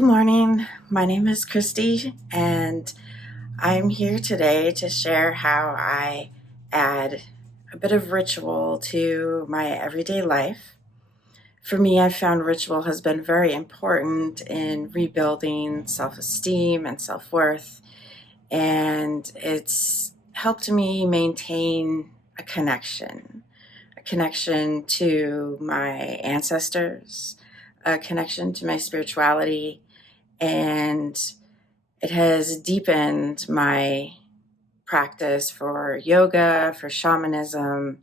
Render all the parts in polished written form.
Good morning. My name is Kristi, and I'm here today to share how I add a bit of ritual to my everyday life. For me, I've found ritual has been very important in rebuilding self-esteem and self-worth, and it's helped me maintain a connection to my ancestors, a connection to my spirituality, and it has deepened my practice for yoga, for shamanism,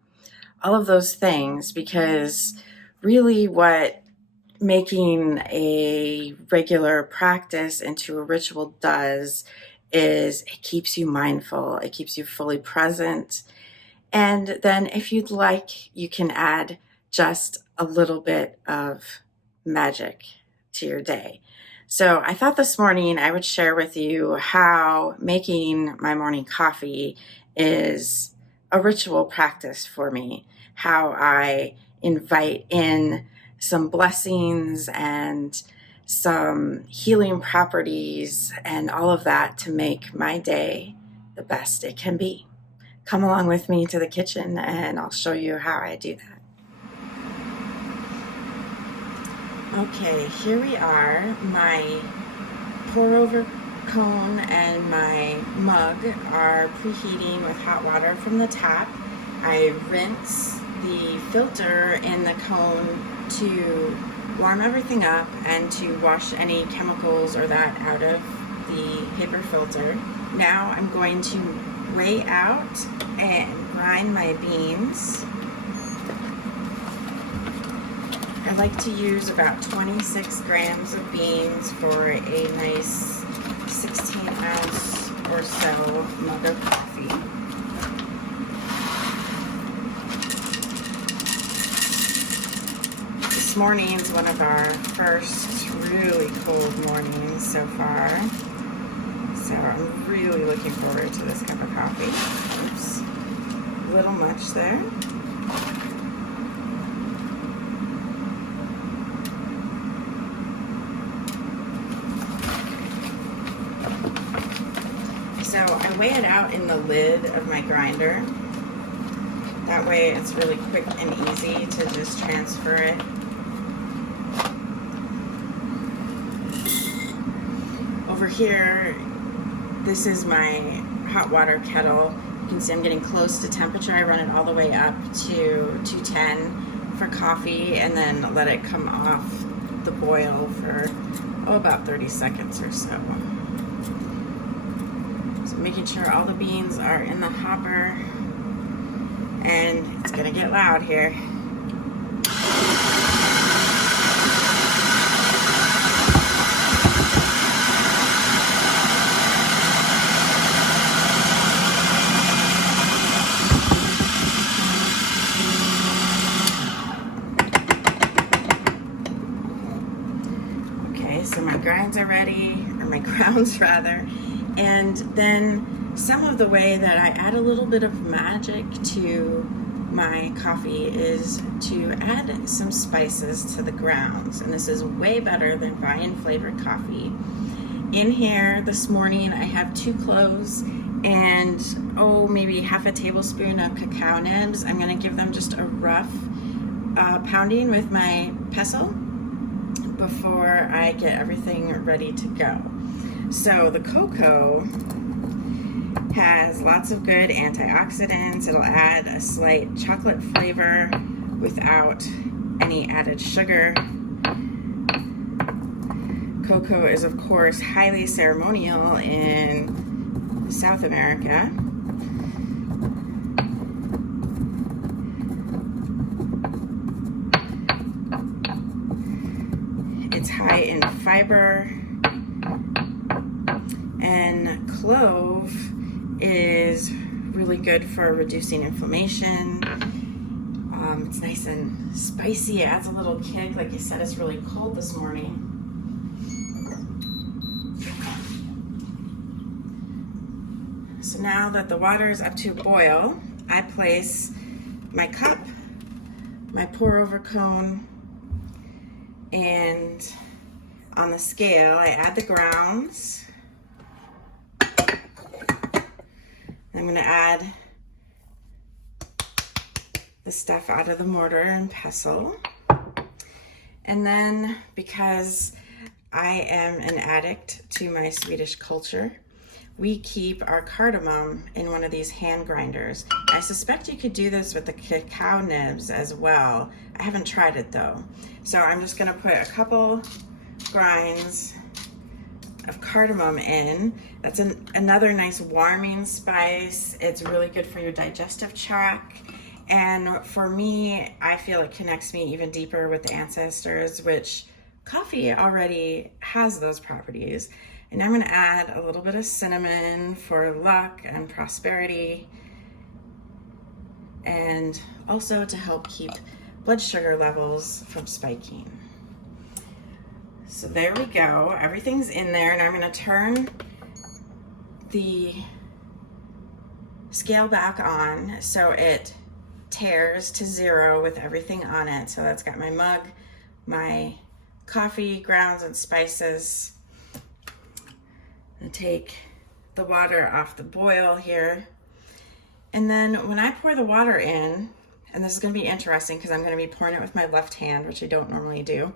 all of those things, because really what making a regular practice into a ritual does is it keeps you mindful, it keeps you fully present. And then if you'd like, you can add just a little bit of magic to your day. So I thought this morning I would share with you how making my morning coffee is a ritual practice for me, how I invite in some blessings and some healing properties and all of that to make my day the best it can be. Come along with me to the kitchen and I'll show you how I do that. Okay, here we are. My pour over cone and my mug are preheating with hot water from the tap. I rinse the filter in the cone to warm everything up and to wash any chemicals or that out of the paper filter. Now I'm going to weigh out and grind my beans. I like to use about 26 grams of beans for a nice 16 ounce or so mug of coffee. This morning's one of our first really cold mornings so far. So I'm really looking forward to this cup of coffee. Oops, a little much there. So I weigh it out in the lid of my grinder. That way it's really quick and easy to just transfer it. Over here, this is my hot water kettle. You can see I'm getting close to temperature. I run it all the way up to 210 for coffee and then let it come off the boil for about 30 seconds or so. So making sure all the beans are in the hopper, and it's gonna get loud here. So my grinds are ready, or my grounds rather, and then some of the way that I add a little bit of magic to my coffee is to add some spices to the grounds, and this is way better than buying flavored coffee. In here this morning I have 2 cloves and maybe half a tablespoon of cacao nibs. I'm going to give them just a rough pounding with my pestle before I get everything ready to go. So the cocoa has lots of good antioxidants. It'll add a slight chocolate flavor without any added sugar. Cocoa is of course highly ceremonial in South America. It's high in fiber, and clove is really good for reducing inflammation. It's nice and spicy. It adds a little kick. Like I said, it's really cold this morning. So now that the water is up to a boil, I place my cup, my pour over cone, and on the scale, I add the grounds. I'm going to add the stuff out of the mortar and pestle. And then, because I am an addict to my Swedish culture, we keep our cardamom in one of these hand grinders. I suspect you could do this with the cacao nibs as well. I haven't tried it though. So I'm just gonna put a couple grinds of cardamom in. That's another nice warming spice. It's really good for your digestive tract. And for me, I feel it connects me even deeper with the ancestors, which coffee already has those properties. And I'm gonna add a little bit of cinnamon for luck and prosperity, and also to help keep blood sugar levels from spiking. So there we go, everything's in there, and I'm gonna turn the scale back on so it tears to 0 with everything on it. So that's got my mug, my coffee, grounds, and spices. And take the water off the boil here. And then when I pour the water in, and this is gonna be interesting because I'm gonna be pouring it with my left hand, which I don't normally do,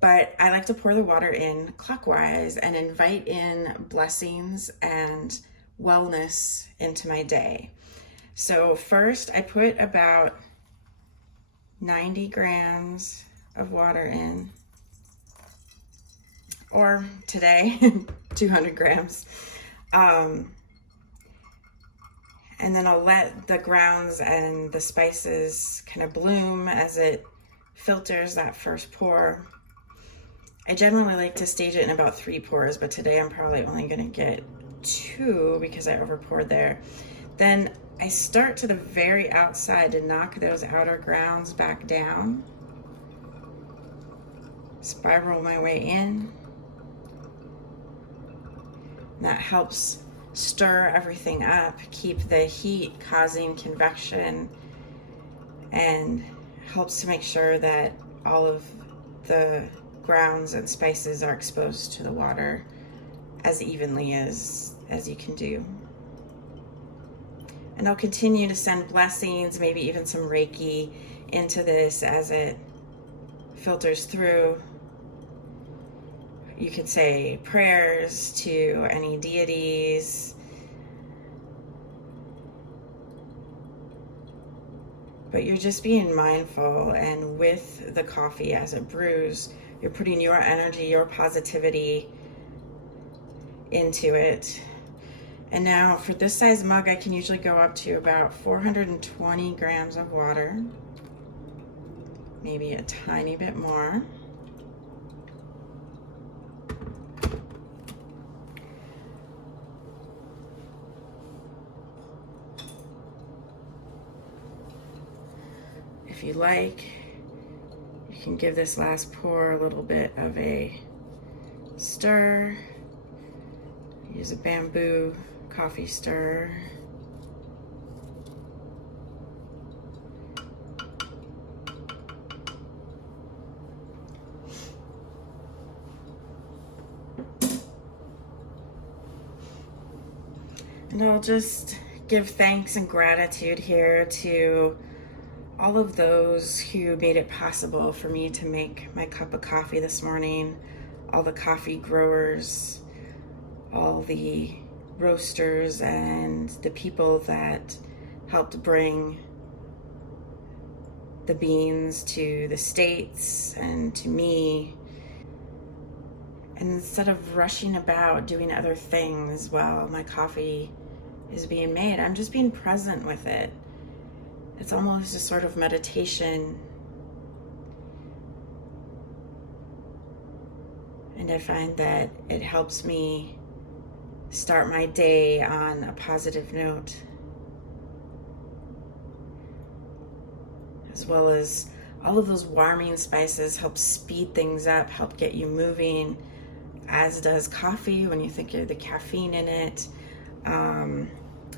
but I like to pour the water in clockwise and invite in blessings and wellness into my day. So first I put about 90 grams of water in, or today, 200 grams. And then I'll let the grounds and the spices kind of bloom as it filters that first pour. I generally like to stage it in about 3 pours, but today I'm probably only gonna get 2 because I over poured there. Then I start to the very outside to knock those outer grounds back down. Spiral my way in. That helps stir everything up, keep the heat causing convection, and helps to make sure that all of the grounds and spices are exposed to the water as evenly as you can do. And I'll continue to send blessings, maybe even some Reiki into this as it filters through. You could say prayers to any deities, but you're just being mindful, and with the coffee as it brews, you're putting your energy, your positivity into it. And now for this size mug, I can usually go up to about 420 grams of water, maybe a tiny bit more. If you like, you can give this last pour a little bit of a stir. Use a bamboo coffee stirrer. And I'll just give thanks and gratitude here to all of those who made it possible for me to make my cup of coffee this morning, all the coffee growers, all the roasters, and the people that helped bring the beans to the States and to me. And instead of rushing about doing other things while my coffee is being made, I'm just being present with it. It's almost a sort of meditation. And I find that it helps me start my day on a positive note, as well as all of those warming spices help speed things up, help get you moving, as does coffee when you think of the caffeine in it.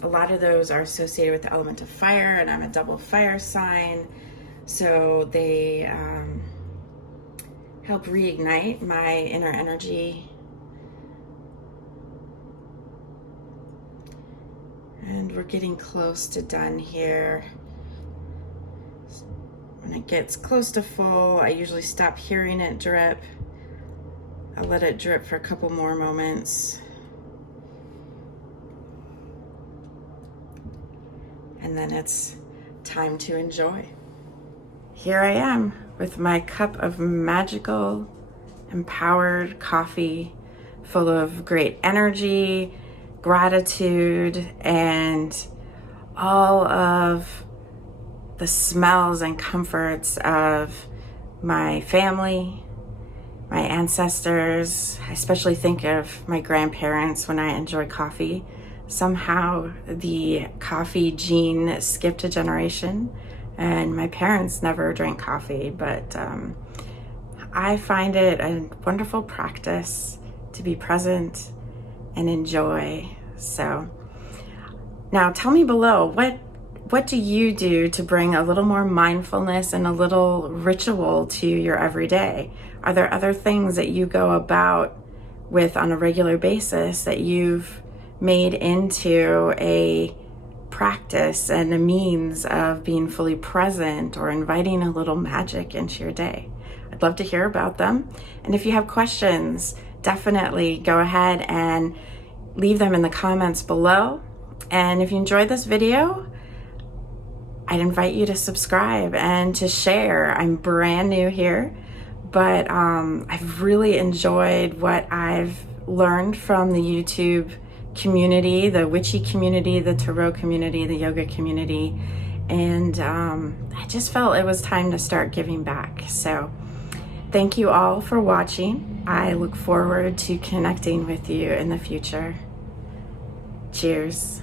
A lot of those are associated with the element of fire, and I'm a double fire sign, so they help reignite my inner energy. And we're getting close to done here. When it gets close to full, I usually stop hearing it drip. I'll let it drip for a couple more moments. And then it's time to enjoy. Here I am with my cup of magical, empowered coffee full of great energy, gratitude, and all of the smells and comforts of my family, my ancestors. I especially think of my grandparents when I enjoy coffee. Somehow the coffee gene skipped a generation, and my parents never drank coffee, but I find it a wonderful practice to be present and enjoy. So now tell me below, what do you do to bring a little more mindfulness and a little ritual to your everyday? Are there other things that you go about with on a regular basis that you've made into a practice and a means of being fully present or inviting a little magic into your day? I'd love to hear about them. And if you have questions, definitely go ahead and leave them in the comments below. And if you enjoyed this video, I'd invite you to subscribe and to share. I'm brand new here, but I've really enjoyed what I've learned from the YouTube community, the witchy community, the tarot community, the yoga community, and I just felt it was time to start giving back. So thank you all for watching. I look forward to connecting with you in the future. Cheers.